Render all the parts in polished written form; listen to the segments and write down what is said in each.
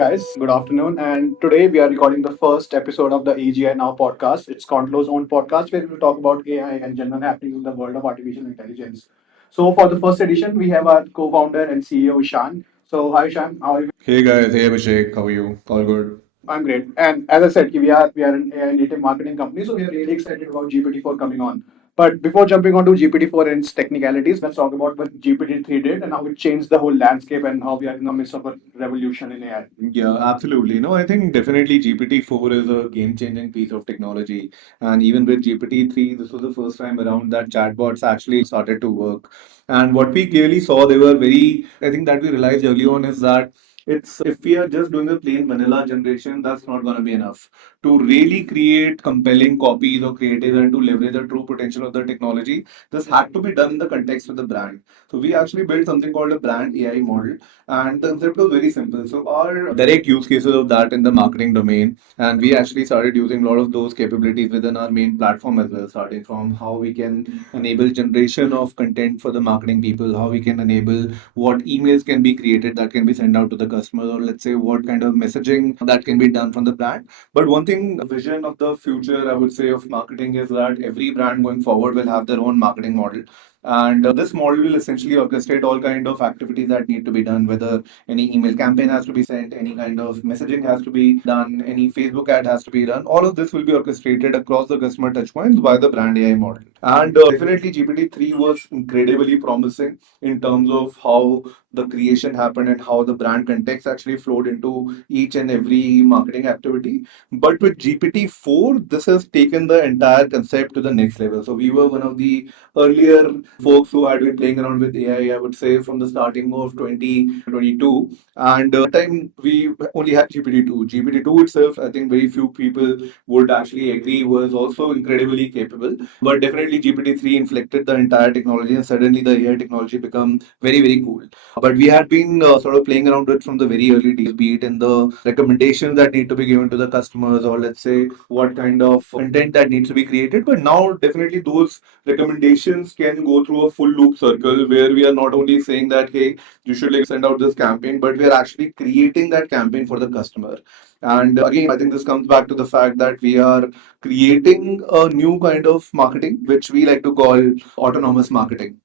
guys, good afternoon. And today we are recording the first episode of the AGInow podcast. It's Contlow's own podcast where we will talk about AI and general happenings in the world of artificial intelligence. So, for the first edition, we have our co founder and CEO, Ishaan. So, hi, Ishaan. How are you? Hey guys, hey Abhishek, how are you? All good? I'm great. And as I said, we are an AI native marketing company, so we are really excited about GPT-4 coming on. But before jumping on to GPT-4 and its technicalities, let's talk about what GPT-3 did and how it changed the whole landscape and how we are in the midst of a revolution in AI. Yeah, absolutely. No, I think definitely GPT-4 is a game-changing piece of technology. And even with GPT-3, this was the first time around that chatbots actually started to work. And what we clearly saw, they were very, I think that we realized early on is that it's if we are just doing a plain vanilla generation, that's not going to be enough. To really create compelling copies or creative and to leverage the true potential of the technology, this had to be done in the context of the brand. So we actually built something called a brand AI model, and the concept was very simple. So our direct use cases of that in the marketing domain, and we actually started using a lot of those capabilities within our main platform as well, starting from how we can enable generation of content for the marketing people, how we can enable what emails can be created that can be sent out to the customer, or let's say what kind of messaging that can be done from the brand. But one thing, vision of the future, I would say, of marketing is that every brand going forward will have their own marketing model. And this model will essentially orchestrate all kind of activities that need to be done, whether any email campaign has to be sent, any kind of messaging has to be done, any Facebook ad has to be done. All of this will be orchestrated across the customer touchpoints by the brand AI model. And definitely GPT-3 was incredibly promising in terms of how the creation happened and how the brand context actually flowed into each and every marketing activity. But with GPT-4, this has taken the entire concept to the next level. So we were one of the earlier folks who had been playing around with AI, I would say, from the starting of 2022. And time we only had GPT-2. GPT-2 itself, I think very few people would actually agree, was also incredibly capable. But definitely GPT-3 inflected the entire technology, and suddenly the AI technology become very, very cool. But we had been sort of playing around with it from the very early days, be it in the recommendations that need to be given to the customers, or let's say what kind of content that needs to be created. But now, definitely, those recommendations can go through a full loop circle where we are not only saying that, hey, you should like send out this campaign, but we are actually creating that campaign for the customer. And again, I think this comes back to the fact that we are creating a new kind of marketing, which we like to call autonomous marketing.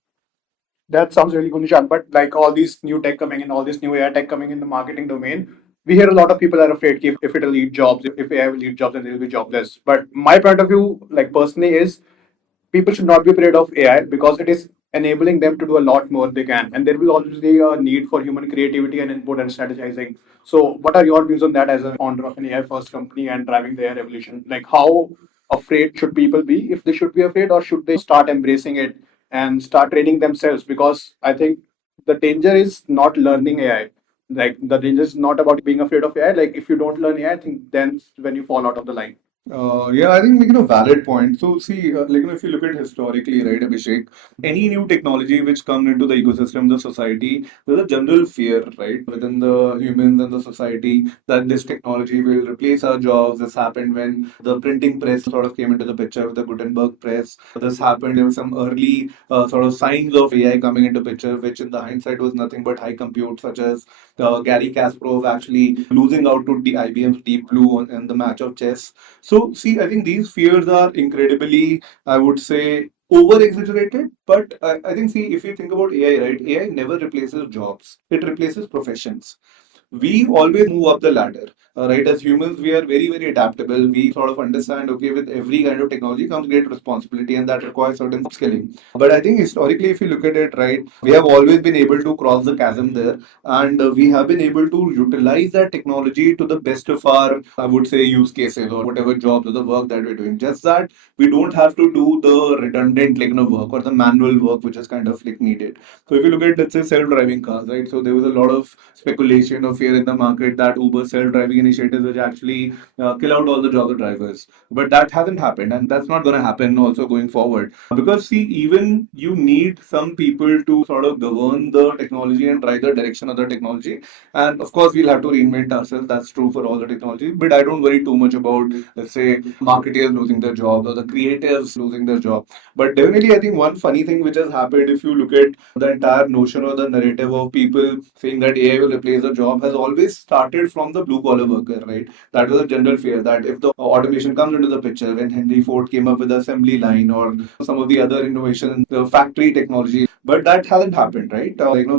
That sounds really good, Nishan. But like all these new tech coming in, all this new AI tech coming in the marketing domain, we hear a lot of people are afraid if it'll eat jobs, if AI will eat jobs, then they'll be jobless. But my point of view, like personally, is people should not be afraid of AI because it is enabling them to do a lot more they can. And there will always be a need for human creativity and input and strategizing. So, what are your views on that as a founder of an AI first company and driving the AI revolution? Like, how afraid should people be? If they should be afraid, or should they start embracing it and start training themselves? Because I think the danger is not learning AI. Like, the danger is not about being afraid of AI. Like, if you don't learn AI, I think then when you fall out of the line. Yeah, I think valid point. So see, if you look at historically, right, Abhishek, any new technology which comes into the ecosystem, the society, there's a general fear, right, within the humans and the society that this technology will replace our jobs. This happened when the printing press sort of came into the picture with the Gutenberg press. This happened in some early sort of signs of AI coming into picture, which in the hindsight was nothing but high compute, such as Gary Kasparov actually losing out to the IBM's Deep Blue in the match of chess. So, see, I think these fears are incredibly, I would say, over exaggerated. But I think, see, if you think about AI, right, AI never replaces jobs, it replaces professions. We always move up the ladder. Right, as humans, we are very, very adaptable. We sort of understand, okay, with every kind of technology comes great responsibility, and that requires certain upskilling. But I think historically, if you look at it, right, we have always been able to cross the chasm there, and we have been able to utilize that technology to the best of our, I would say, use cases or whatever jobs or the work that we're doing. Just that we don't have to do the redundant, work or the manual work, which is kind of like needed. So if you look at, let's say, self-driving cars, right? So there was a lot of speculation or fear in the market that Uber self-driving initiatives will actually kill out all the jogger drivers. But that hasn't happened, and that's not going to happen also going forward. Because see, even you need some people to sort of govern the technology and drive the direction of the technology. And of course, we'll have to reinvent ourselves. That's true for all the technology. But I don't worry too much about, let's say, marketers losing their job or the creators losing their job. But definitely, I think one funny thing which has happened, if you look at the entire notion or the narrative of people saying that AI will replace the job, has always started from the blue collar worker, right? That was a general fear that if the automation comes into the picture, when Henry Ford came up with the assembly line or some of the other innovations, the factory technology, but that hasn't happened, right?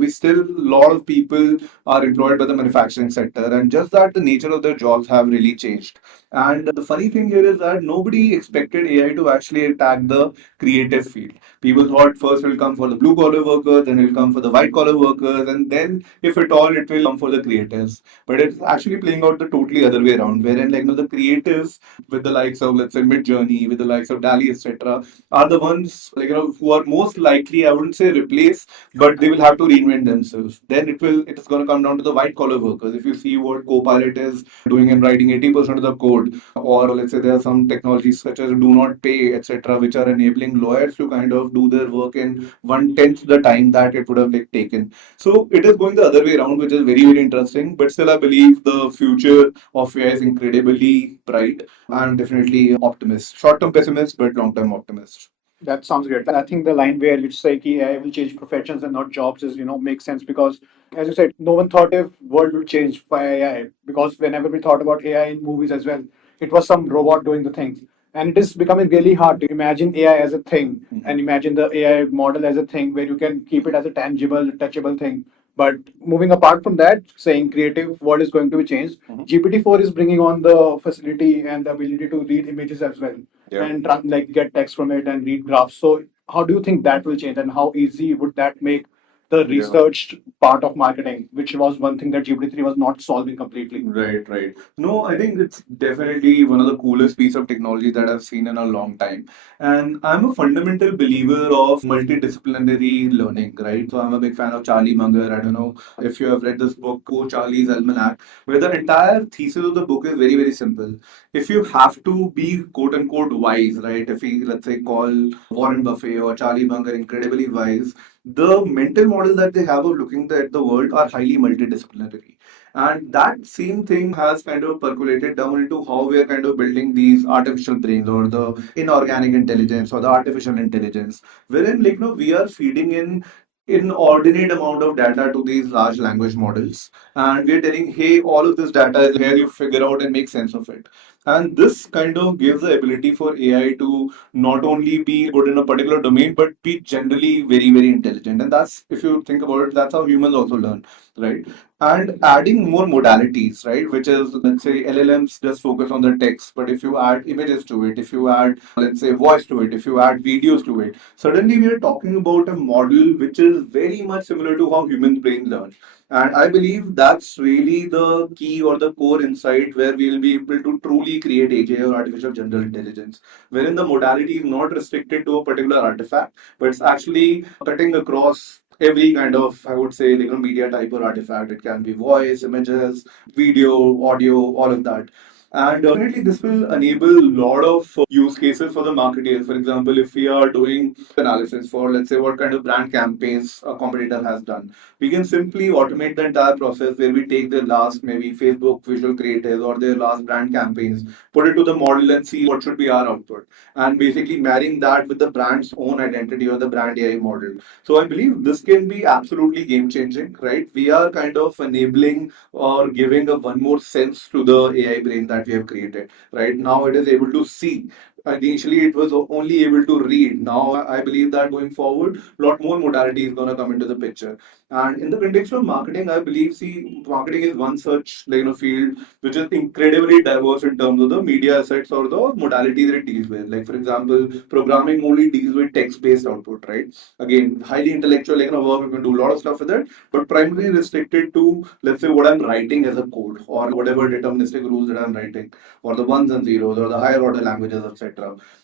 We still, a lot of people are employed by the manufacturing sector, and just that the nature of their jobs have really changed. And the funny thing here is that nobody expected AI to actually attack the creative field. People thought first it will come for the blue collar workers, then it will come for the white collar workers, and then, if at all, it will come for the creatives. But it's actually playing out the totally other way around, wherein the creatives with the likes of, let's say, Mid Journey, with the likes of Dali, etc., are the ones who are most likely, I wouldn't say replace, but they will have to reinvent themselves. Then it is going to come down to the white collar workers. If you see what Copilot is doing and writing 80% of the code, or let's say there are some technologies such as do not pay, etc., which are enabling lawyers to kind of do their work in 1/10 the time that it would have taken. So it is going the other way around, which is very, very interesting. But still, I believe the future of AI is incredibly bright. I'm definitely optimist. Short term pessimist, but long term optimist. That sounds great. I think the line where you say कि AI will change professions and not jobs is, makes sense because, as you said, no one thought if world would change by AI because whenever we thought about AI in movies as well, it was some robot doing the things. And it is becoming really hard to imagine AI as a thing and imagine the AI model as a thing where you can keep it as a tangible, touchable thing. But moving apart from that, saying creative world is going to be changed, GPT-4 is bringing on the facility and the ability to read images as well. Yeah. And like get text from it and read graphs. So how do you think that will change and how easy would that make the researched part of marketing, which was one thing that GPT-3 was not solving completely? Right, right. No, I think it's definitely one of the coolest piece of technology that I've seen in a long time. And I'm a fundamental believer of multidisciplinary learning, right? So I'm a big fan of Charlie Munger. I don't know if you have read this book, Oh Charlie's Almanac, where the entire thesis of the book is very, very simple. If you have to be quote unquote wise, right? If we, let's say, call Warren Buffett or Charlie Munger incredibly wise, the mental model that they have of looking at the world are highly multidisciplinary. And that same thing has kind of percolated down into how we are kind of building these artificial brains or the inorganic intelligence or the artificial intelligence, wherein we are feeding in inordinate amount of data to these large language models, and we're telling, hey, all of this data is here, you figure out and make sense of it. And this kind of gives the ability for AI to not only be good in a particular domain but be generally very, very intelligent. And that's, if you think about it, that's how humans also learn, right? And adding more modalities, right? Which is, let's say, LLMs just focus on the text, but if you add images to it, if you add, let's say, voice to it, if you add videos to it, suddenly we are talking about a model which is very much similar to how human brain learn. And I believe that's really the key or the core insight where we'll be able to truly create AGI or artificial general intelligence, wherein the modality is not restricted to a particular artifact, but it's actually cutting across every kind of, I would say, media type or artifact. It can be voice, images, video, audio, all of that. And definitely, this will enable a lot of use cases for the marketeers. For example, if we are doing analysis for, let's say, what kind of brand campaigns a competitor has done, we can simply automate the entire process where we take their last maybe Facebook visual creatives or their last brand campaigns, put it to the model and see what should be our output. And basically marrying that with the brand's own identity or the brand AI model. So I believe this can be absolutely game changing, right? We are kind of enabling or giving a one more sense to the AI brain that we have created. Right now, it is able to see. Initially, it was only able to read. Now, I believe that going forward, a lot more modality is going to come into the picture. And in the context of marketing, I believe, see, marketing is one such field which is incredibly diverse in terms of the media assets or the modalities it deals with. Like, for example, programming only deals with text-based output, right? Again, highly intellectual work, you can do a lot of stuff with it, but primarily restricted to, let's say, what I'm writing as a code or whatever deterministic rules that I'm writing, or the ones and zeros or the higher order languages, etc.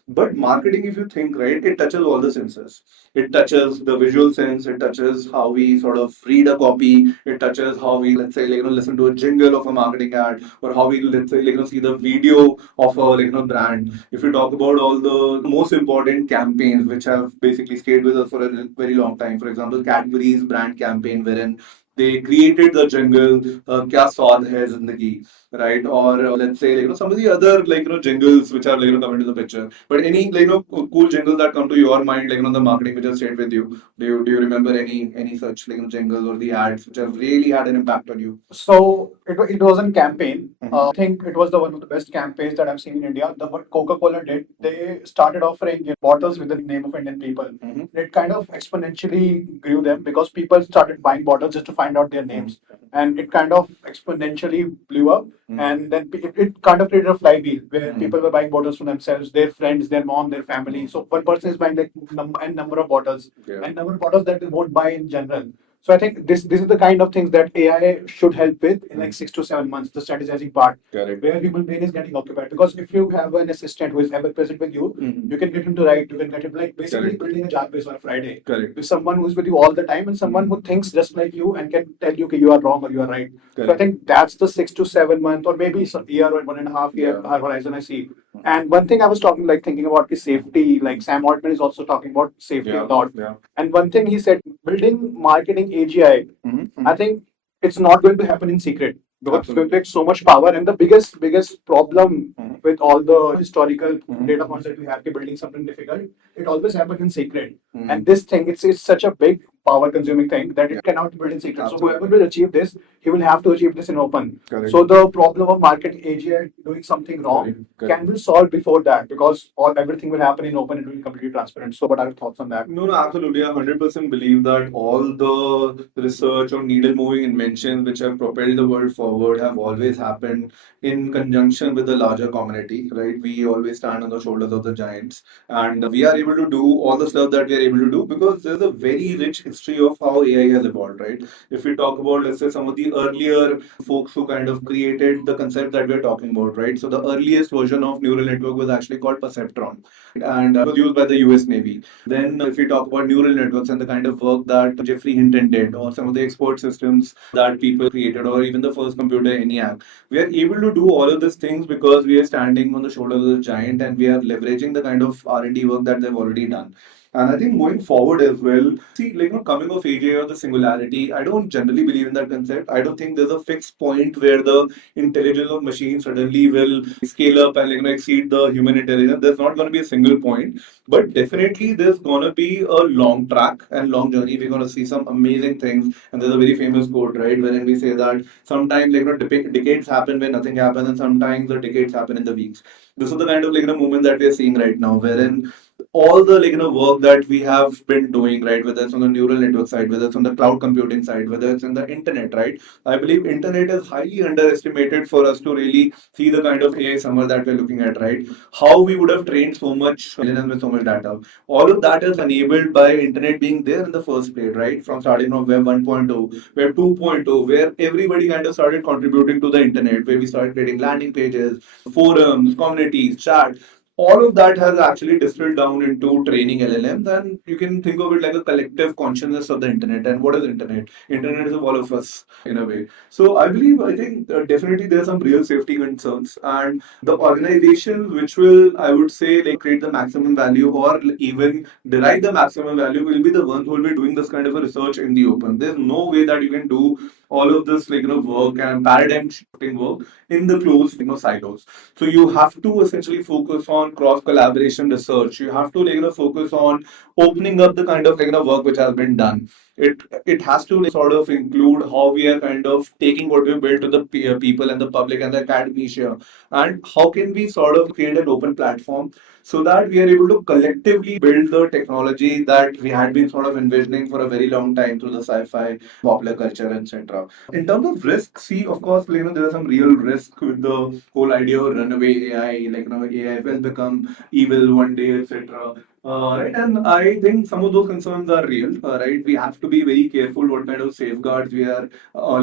But marketing, if you think, right, it touches all the senses. It touches the visual sense, it touches how we sort of read a copy, it touches how we, let's say, listen to a jingle of a marketing ad, or how we, let's say, see the video of a brand. If you talk about all the most important campaigns which have basically stayed with us for a very long time, for example, Cadbury's brand campaign, wherein they created the jungle, kya swaad hai zindagi, right? Or let's say some of the other jingles which are come into the picture. But any cool jingles that come to your mind the marketing which has stayed with you. Do you remember any such jingles or the ads which have really had an impact on you? So it was a campaign. Mhm. I think it was the one of the best campaigns that I've seen in India. The what Coca-Cola did, they started offering bottles with the name of Indian people. Mhm. It kind of exponentially grew them because people started buying bottles just to find out their names, and it kind of exponentially blew up. And then it kind of created a flywheel where people were buying bottles for themselves, their friends, their mom, their family. So one person is buying like number of bottles, Yeah. and number of bottles that they won't buy in general. So I think this is the kind of things that AI should help with in like 6 to 7 months, the strategizing part, Correct. where human brain is getting occupied. Because if you have an assistant who is ever present with you, Mhm. you can get him to write, you can get him like basically Correct. building a database on a Friday Correct. with someone who's with you all the time and someone who thinks just like you and can tell you that you are wrong or you are right. So I Correct. think that's the 6 to 7 month or maybe some year or 1.5 year Yeah. horizon I see. And one thing I was talking like thinking about is safety. Like Sam Altman is also talking about safety a Yeah. lot. Yeah. And one thing he said, building marketing AGI, Mhm. I think it's not going to happen in secret because it's going to Absolutely. take so much power. And the biggest problem Mhm. with all the historical Mhm. data points that we have, building something difficult, it always happens in secret. Mhm. And this thing, it's such a big power consuming thing that Yeah. it cannot be built in secret. So Absolutely. whoever will achieve this, he will have to achieve this in open. Correct. So the problem of market AGI doing something wrong Correct. can Correct. be solved before that because all everything will happen in open. It will be completely transparent. So what are your thoughts on that? No, no, absolutely. I 100% believe that all the research or needle moving inventions which have propelled the world forward have always happened in conjunction with the larger community, right? We always stand on the shoulders of the giants, and we are able to do all the stuff that we are able to do because there's a very rich history of how AI has evolved, right? If we talk about, let's say, some of the earlier folks who kind of created the concept that we're talking about, right? So the earliest version of neural network was actually called Perceptron, and it was used by the US Navy. Then, if we talk about neural networks and the kind of work that Jeffrey Hinton did, or some of the export systems that people created, or even the first computer ENIAC, we are able to do all of these things because we are standing on the shoulders of the giant and we are leveraging the kind of R&D work that they've already done. And I think going forward as well, see, coming of AGI or the singularity, I don't generally believe in that concept. I don't think there's a fixed point where the intelligence of machines suddenly will scale up and exceed the human intelligence. There's not going to be a single point, but definitely there's gonna be a long track and long journey. We're gonna see some amazing things. And there's a very famous quote, right, wherein we say that sometimes decades happen when nothing happens, and sometimes the decades happen in the weeks. This is the kind of movement that we're seeing right now, wherein all the work that we have been doing, right, whether it's on the neural network side, whether it's on the cloud computing side, whether it's in the internet, right, I believe internet is highly underestimated for us to really see the kind of AI summer that we're looking at, right? How we would have trained so much LLMs with so much data. All of that is enabled by internet being there in the first place, right? From starting from Web 1.0, Web 2.0, where everybody kind of started contributing to the internet, where we started creating landing pages, forums, communities, chat. All of that has actually distilled down into training LLMs, and you can think of it like a collective consciousness of the internet. And what is internet? Internet is of all of us in a way. So I think definitely there are some real safety concerns, and the organizations which will, I would say, create the maximum value or even derive the maximum value will be the ones who will be doing this kind of a research in the open. There's no way that you can do all of this work and paradigm shifting work in the closed silos. So you have to essentially focus on cross collaboration research. You have to focus on opening up the kind of work which has been done. It has to sort of include how we are kind of taking what we built to the people and the public and the academia, and how can we sort of create an open platform so that we are able to collectively build the technology that we had been sort of envisioning for a very long time through the sci-fi, popular culture, etc. In terms of risk, see, of course, there are some real risk with the whole idea of runaway AI, AI will become evil one day, etc. Right, and I think some of those concerns are real. Right, we have to be very careful what kind of safeguards we are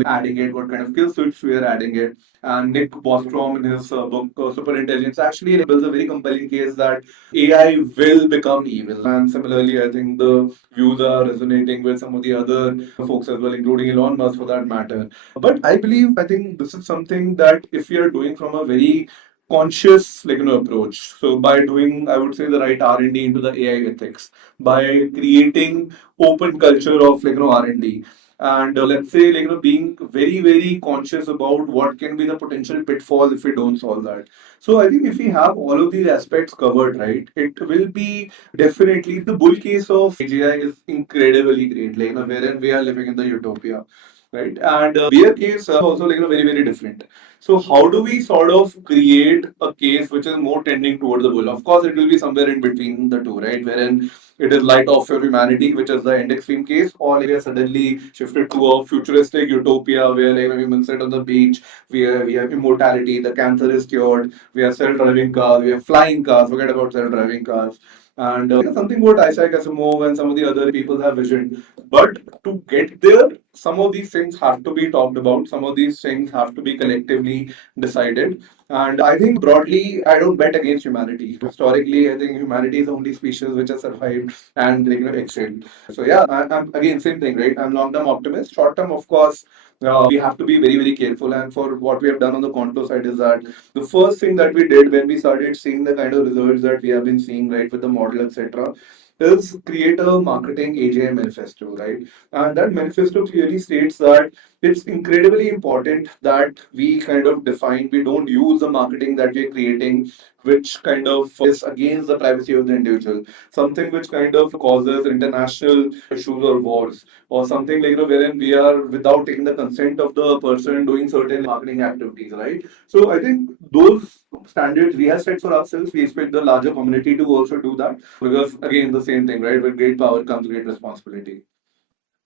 adding it, what kind of kill switch we are adding it. And Nick Bostrom, in his book Super Intelligence, actually builds a very compelling case that AI will become evil. And similarly, I think the views are resonating with some of the other folks as well, including Elon Musk for that matter. But I think this is something that if we are doing from a very conscious approach, so by doing, I would say, the right R&D into the AI ethics, by creating open culture of R&D, and let's say being very very conscious about what can be the potential pitfalls if we don't solve that. So I think if we have all of these aspects covered, right, it will be definitely the bull case of AGI is incredibly great, wherein we are living in the utopia, right? And bear case also very very different. So how do we sort of create a case which is more tending towards the bull? Of course, it will be somewhere in between the two, right? Wherein it is light of your humanity, which is the end extreme case, or we are suddenly shifted to a futuristic utopia where humans sit on the beach, we have immortality, the cancer is cured, we have self-driving cars, we have flying cars, forget about self-driving cars. And something what Isaac Asimov and some of the other people have visioned. But to get there, some of these things have to be talked about. Some of these things have to be collectively decided. And I think broadly, I don't bet against humanity. Historically, I think humanity is the only species which has survived and excelled. So yeah, I'm again same thing, right? I'm long-term optimist. Short-term, of course, we have to be very very careful. And for what we have done on the Conto side is that the first thing that we did when we started seeing the kind of results that we have been seeing, right, with the model, etc., is create a marketing AGI manifesto, right? And that manifesto clearly states that it's incredibly important that we kind of define, we don't use the marketing that we're creating, which kind of is against the privacy of the individual, something which kind of causes international issues or wars, or something wherein we are without taking the consent of the person doing certain marketing activities, right? So I think those standards we have set for ourselves, we expect the larger community to also do that, because again the same thing, right? With great power comes great responsibility.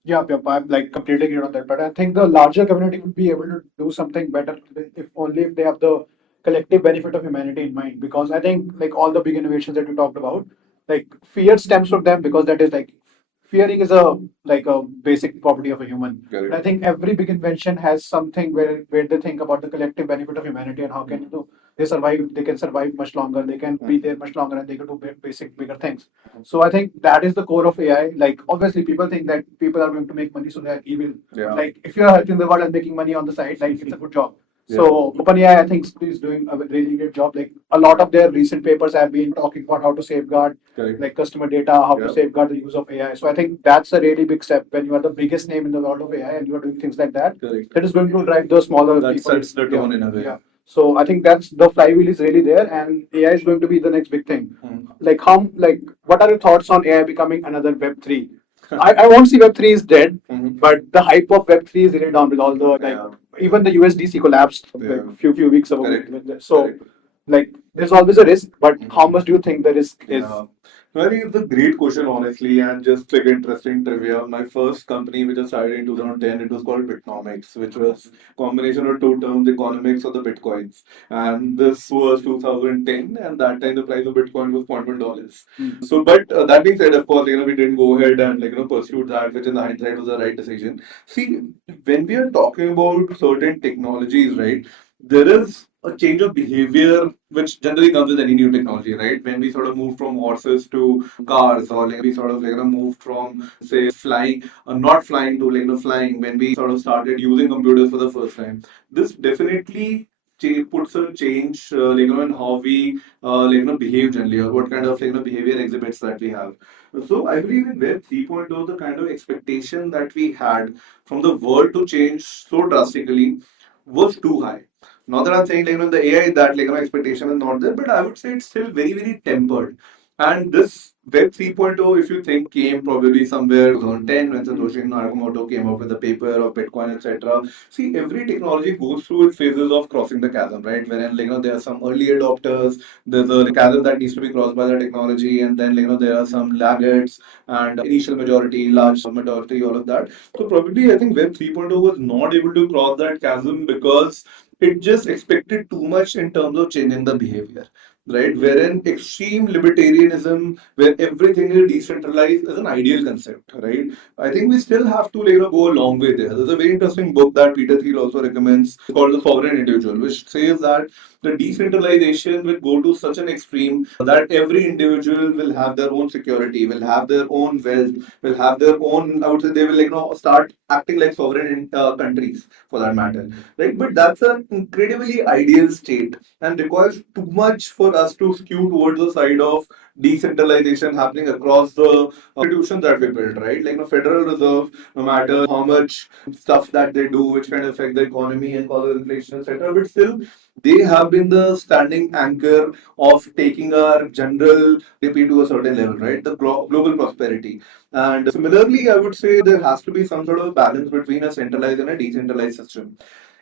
Yeah, yep, I'm like completely agree on that. But I think the larger community would be able to do something better if only if they have the collective benefit of humanity in mind. Because I think like all the big innovations that we talked about, like fear stems from them because that is like fearing is a like a basic property of a human. But I think every big invention has something where they think about the collective benefit of humanity and how can you know they survive, they can survive much longer, they can be there much longer, and they can do basic bigger things. So I think that is the core of AI. Like obviously people think that people are going to make money so they're evil. Yeah. Like if you're helping the world and making money on the side, like it's a good job. So OpenAI, I think, is doing a really great job. Like a lot of their recent papers have been talking about how to safeguard Correct. like customer data, how to Yeah. safeguard the use of AI. So I think that's a really big step when you are the biggest name in the world of AI and you are doing things like that. Correct. That is going to drive the smaller That people. sets the tone in a way. Yeah. So I think that's the flywheel is really there, and AI is going to be the next big thing. Like how like what are your thoughts on AI becoming another Web3? I won't see Web3 is dead, but the hype of Web3 is really down with all the like even the USDC collapsed like few weeks ago. Correct. So Correct. like there's always a risk, but how much do you think the risk is? Yeah. No, I think it's a great question, honestly, and just like interesting trivia. My first company, which I started in 2010, it was called Bitnomics, which was combination of two terms, economics of the bitcoins. And this was 2010, and that time the price of Bitcoin was $0.1. So, but that being said, of course, we didn't go ahead and pursued that, which in hindsight was the right decision. See, when we are talking about certain technologies, right, there is a change of behavior which generally comes with any new technology, right? When we sort of move from horses to cars, or we sort of moved from say flying, not flying to flying. When we sort of started using computers for the first time, this definitely puts a change, in how we behave generally, or what kind of behavior exhibits that we have. So I believe in Web 3.0, the kind of expectation that we had from the world to change so drastically was too high. Not that I'm saying the AI that expectation is not there, but I would say it's still very very tempered. And this Web 3.0, if you think, came probably somewhere 2010 when Satoshi Nakamoto came up with the paper of Bitcoin, etc. See, every technology goes through its phases of crossing the chasm, right? Wherein there are some early adopters, there's a chasm that needs to be crossed by the technology, and then there are some laggards and initial majority, large majority, all of that. So probably I think Web 3.0 was not able to cross that chasm because it just expected too much in terms of changing the behavior, right? Wherein extreme libertarianism, where everything is decentralized, is an ideal concept, right? I think we still have to go a long way there. There's a very interesting book that Peter Thiel also recommends called The Sovereign Individual, which says that the decentralization will go to such an extreme that every individual will have their own security, will have their own wealth, will have their own. I would say they will start acting like sovereign countries for that matter, right? But that's an incredibly ideal state and requires too much for for us to skew towards the side of decentralization happening across the institutions that we built, right? Like the Federal Reserve, no matter how much stuff that they do, which kind of affect the economy and causes inflation, etc. But still, they have been the standing anchor of taking our general GDP to a certain level, right? The global prosperity. And similarly, I would say there has to be some sort of balance between a centralized and a decentralized system.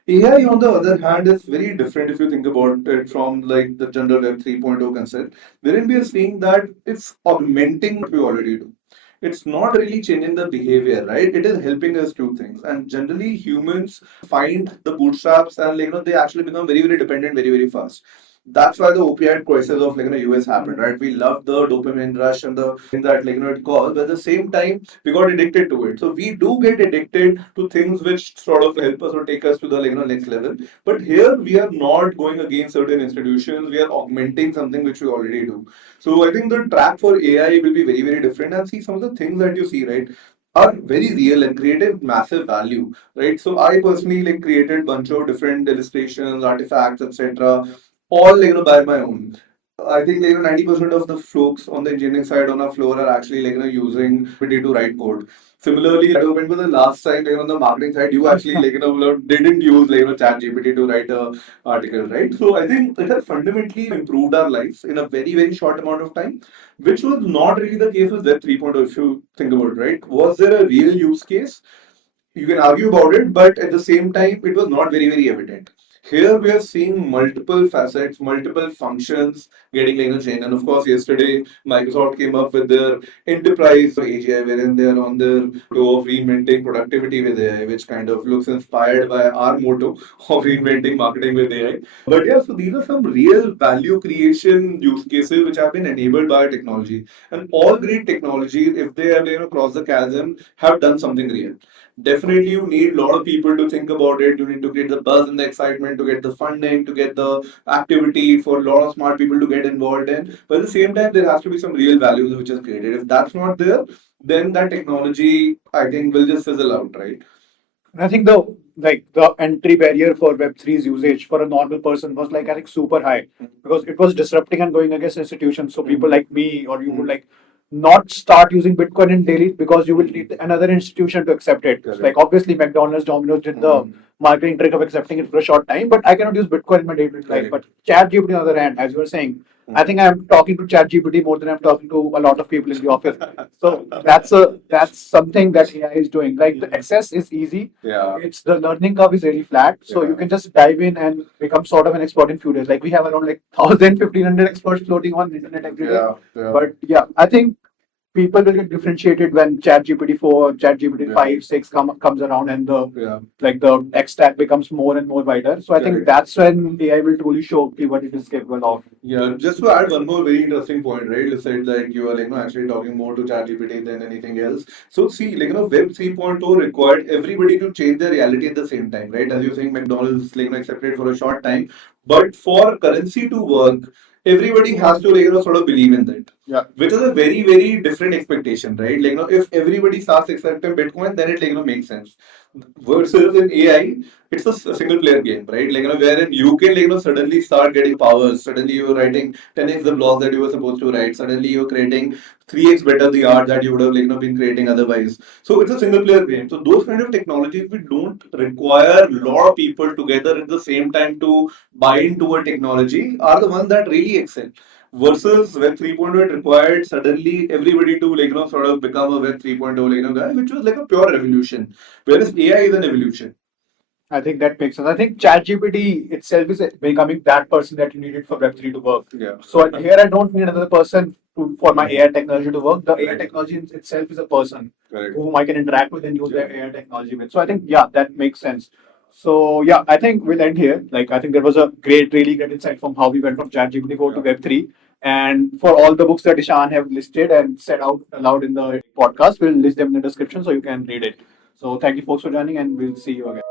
AI, on the other hand, is very different if you think about it from like the general Web 3.0 concept, wherein we are seeing that it's augmenting what we already do. It's not really changing the behavior, right? It is helping us do things. And generally, humans find the bootstraps and they actually become very, very dependent very, very fast. That's why the opioid crisis of US happened, right? We loved the dopamine rush and the thing that it caused, but at the same time we got addicted to it. So we do get addicted to things which sort of help us or take us to the next level. But here we are not going against certain institutions. We are augmenting something which we already do. So I think the track for AI will be very, very different. And see some of the things that you see, right, are very real and created massive value, right? So I personally created bunch of different illustrations, artifacts, etc. All by my own. I think 90% of the folks on the engineering side on our floor are actually using GPT to write code. Similarly, when was the last time on the marketing side you actually didn't use Chat GPT to write a article, right? So I think it has fundamentally improved our lives in a very very short amount of time, which was not really the case with Web 3.0. If you think about it, right? Was there a real use case? You can argue about it, but at the same time, it was not very, very evident. Here we are seeing multiple facets, multiple functions getting changed. And of course, yesterday Microsoft came up with their enterprise AGI, wherein they are on their motto of reinventing productivity with AI, which kind of looks inspired by our motto of reinventing marketing with AI. But yeah, so these are some real value creation use cases which have been enabled by technology. And all great technologies, if they have crossed the chasm, have done something real. Definitely, you need a lot of people to think about it. You need to create the buzz and the excitement to get the funding, to get the activity for a lot of smart people to get involved in. But at the same time, there has to be some real value which is created. If that's not there, then that technology, I think, will just fizzle out, right? And I think the entry barrier for Web3's usage for a normal person was I think super high because it was disrupting and going against institutions. So people like me or you would not start using Bitcoin in daily because you will need another institution to accept it. Correct. Like obviously McDonald's, Domino's did the marketing trick of accepting it for a short time, but I cannot use Bitcoin in my daily life. Correct. But ChatGPT on the other hand, as you were saying, I think I'm talking to ChatGPT more than I'm talking to a lot of people in the office. So that's something that AI is doing. Like the access is easy. Yeah. It's the learning curve is really flat. So you can just dive in and become sort of an expert in few days. Like we have around 1,000, 1,500 experts floating on the internet every day. Yeah. But yeah, I think people will get differentiated when ChatGPT 4, ChatGPT 5, 6 comes around and the tech stack becomes more and more wider. So I think Correct. that's when AI will truly show what it is capable of. Yeah, just to add one more very interesting point, right? You said that you are actually talking more to ChatGPT than anything else. So see, Web 3.0 required everybody to change their reality at the same time, right? As you're saying, McDonald's accepted for a short time, but for currency to work, everybody has to sort of believe in that. Yeah. Which is a very very different expectation, right? If everybody starts accepting Bitcoin, then it makes sense. Versus in AI, it's a single player game, right? Wherein you can suddenly start getting powers. Suddenly you're writing 10x the blocks that you were supposed to write. Suddenly you're creating 3x better the art that you would have been creating otherwise. So it's a single player game. So those kind of technologies we don't require a lot of people together at the same time to buy into a technology are the ones that really excel. Versus Web 3.0, it required suddenly everybody to sort of become a Web 3.0 guy, which was like a pure revolution. Whereas AI is an evolution. I think that makes sense. I think ChatGPT itself is becoming that person that you needed for Web3 to work. Yeah. So here I don't need another person for my AI technology to work. The AI technology itself is a person Correct. whom I can interact with and use their AI technology with. So I think, yeah, that makes sense. So yeah, I think we'll end here. I think there was a really great insight from how we went from ChatGPT 4 to Web3. And for all the books that Ishaan have listed and said out aloud in the podcast, we'll list them in the description so you can read it. So thank you folks for joining and we'll see you again.